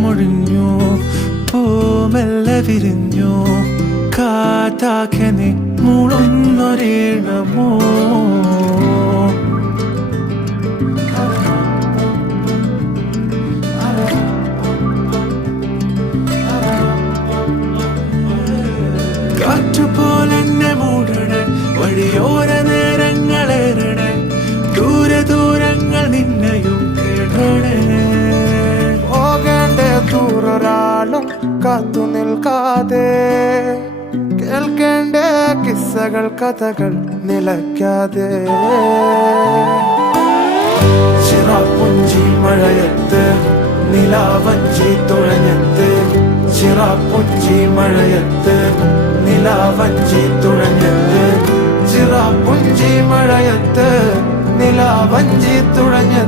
മേഘമൊഴിഞ്ഞു, പൂമെല്ലെ വിരിഞ്ഞു, കാറ്റാകെ നീ മൂളുന്നൊരീണമോ. കാറ്റുപോലെന്നെ മൂടണേ, വഴിയോര നേരങ്ങളേറണേ, ദൂരെ ദൂരങ്ങൾ നിന്നെയും കേടണേ. പോകേണ്ട ദൂരൊരാളും കാത്തു നിൽക്കാതെ, കേൾക്കേണ്ട കിസ്സകൾ കഥകൾ നിലയ്ക്കാതെ. ചിറാപ്പുഞ്ചി മഴയത്ത് നിലാവഞ്ചി തുഴഞ്ഞത്ത്, ചിറാപ്പുഞ്ചി മഴയത്ത് നിലാവഞ്ചി തുഴഞ്ഞത്ത്, ചിറാപ്പുഞ്ചി മഴയത്ത് നിലാവഞ്ചി തുഴഞ്ഞത്ത്.